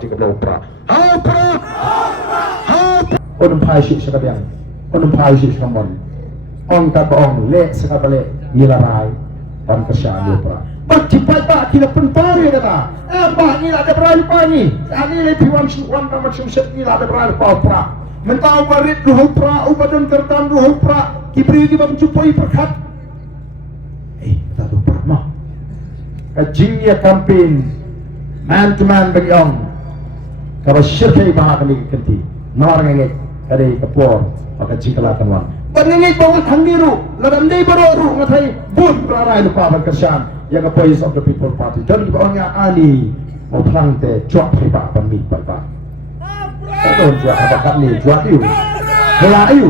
tiga pra on pai shi sakabiang on pai shi sakamon on ka baong le sakabale yilarai on kasya lo pra bakti pada kila penpari kata ba ni ada berani pani ani le piwan suwan nama sumset ni ada berani pra mentau barit ruh pra ubadan kertam ruh pra kibri di bam cupoi perkat kata tu pra mah kajingnya campaign man to man bagi ong kalau syirkai bahag kami kenti nar ngengit kade kapor maka jikalakan wan bangengit bawat hangiru ladam dei baru ngatai bun prarai lupa berkesan yang a voice of the people party dan di bawahnya ani mau perang te cuak hebat pemik pak betul cuak hebat kami cuak iu hela iu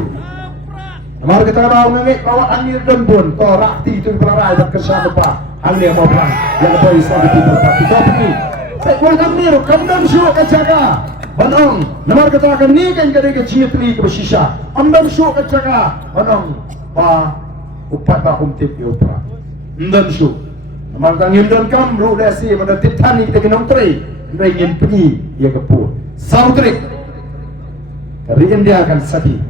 amar kita mau ngengit bawat hangir dan bun torak ti itu prarai berkesan lupa hangir mau perang yang a voice of the people party tapi Sekwan amir, kamdam syuk kejaga Banong, namar katakan ni kan kadang kecil teli ke bersisa Amdam syuk kejaga Banong, upat ba umtip yopra Amdam syuk Namar kang yundon kam, ru lesi Mada titani kita kenong teri Ndai ngin penyi, ia kepur Sautrik Kari India akan saki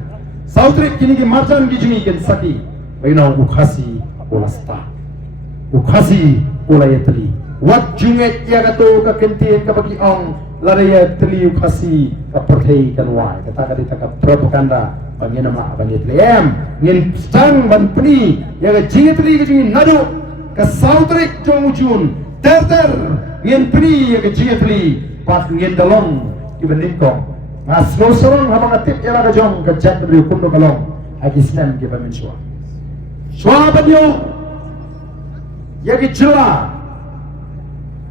Sautrik kini ki marjan gijungi kan saki Baina ukhasi, ula sta Ukhasi, ula yateli Wat junget ya kato ka kentin ka bagi ong laraya teliu kasi ka perhei kan wai kata ka propaganda bagi nama bagi tlem ngin stang ban pni ya ka jinget li ka jingin nadu ka sautrik jong ujun ter ngin pni ya ka jinget li pat ngin dalong ibanin ko mas no sorong habang atip ya ka jong ka chat bri kundo kalong agi stem ke bamin shwa banyo ya ki jela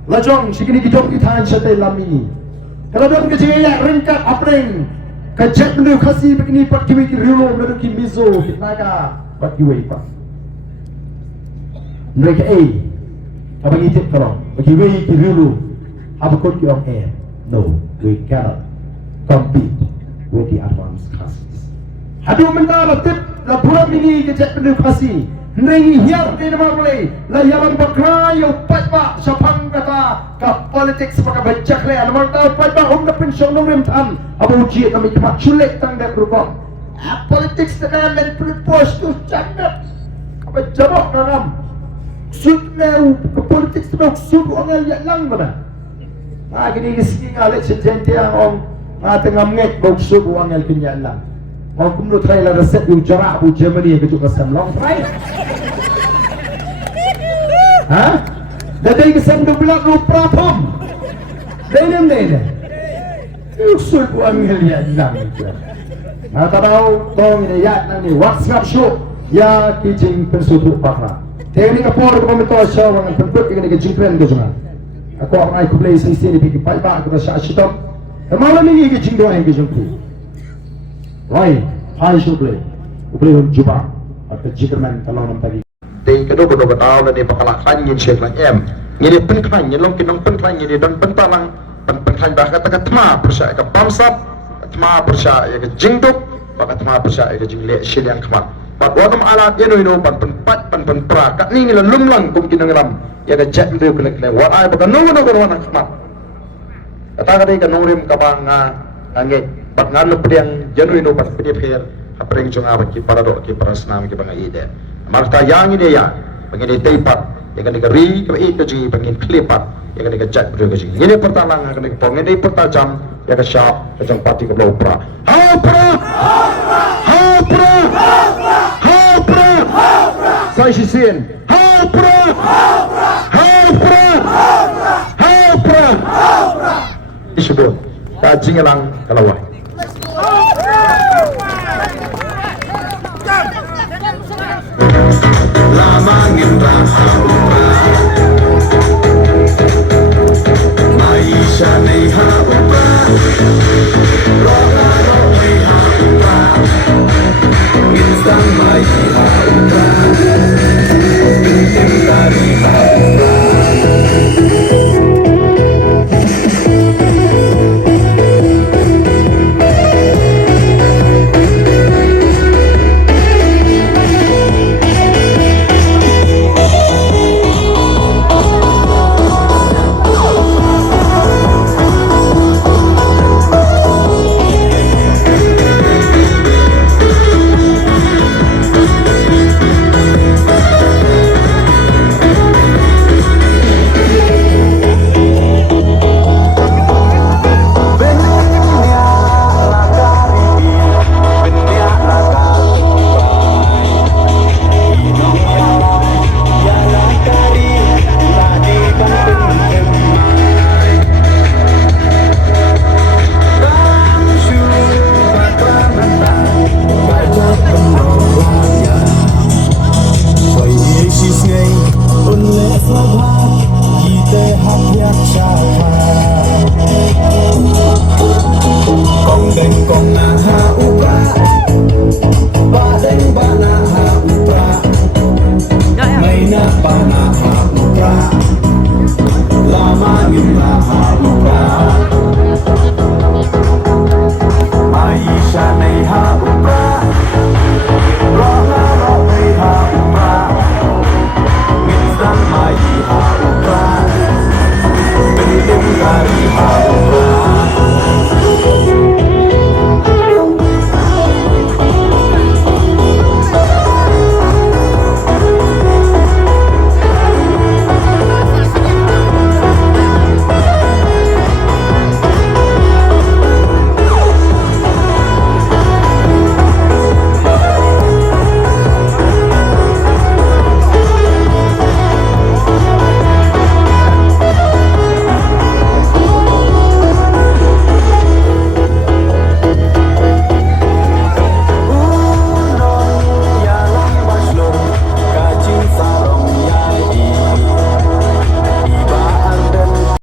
Lajong sikini kijong itan syate lami. Kalau dong kejaya ringkat apreng. Kajak melu kasi begini pak kiwi kirulo melu kimizo kitnaga pak kiwi pak. Mereka abang itip kalau bagi kiwi kirulo abang ki on air. No, we cannot compete with the advanced classes. Hadu mentara tip la buram ini kajak melu kasi. Nengi hiar di nama boleh layaran bakrayo patba sapang kata ka politik sebagai bajak le alamar ta patba hom na pensyon ng tan abo uji kami cepat culik tang dak rukong politik sekarang dan propose tu cakap apa jawab ngam sud meu ke politik sebab sud orang yang lang mana gini sing alek sejente yang om tengah ngek bau sud orang yang kenyan lang mau kumno try la reset yung jarak bu Germany ke juga samlong try ha dadai ke sam doblat lu prapom dene usul bu angel ya lang tahu tong ini ya nang ni WhatsApp show ya kijing pensutu pakra teni ka por ko mito show ang penput ini ke jingren ke junga ako ang ay kublay sa sini piki pa ko sa shitop malam ini ke jingdo ang ke jungku Right, hai suple, uple jumpa atau jikman kalau nam tadi. Dei kedua tahu na ni pakalakan yin syekh lang em. Ngini penkran yin long kinong penkran ngini dan pentalang penkran bah kata tma persa ka pamsap, tma persa ya ke jingduk, baka tma persa ya ke jingle syeliang kmat. Pak wadam alat ino penpat pra kat ni ngila lumlang kum kinong lam ya ke jet video kele wat ai baka no wana kmat. Kata kadai ka norim ka bang ngit bak ngalo pedang janu ino pas pedi pher apreng junga baki paradok ki parasnam ki banga ide marta yang ide ya bangini teipat yang kan ri ke itu ji bangin klipat yang kan jat bro ji ini pertalang kan ke pong ini pertajam ya ke sharp ke pati ke lopra ha pra sai sisin ha pra disebut kajingelang kalawai Lamangin rahawa Maisha nei hawa Roga rohi hawa Insang mai hawa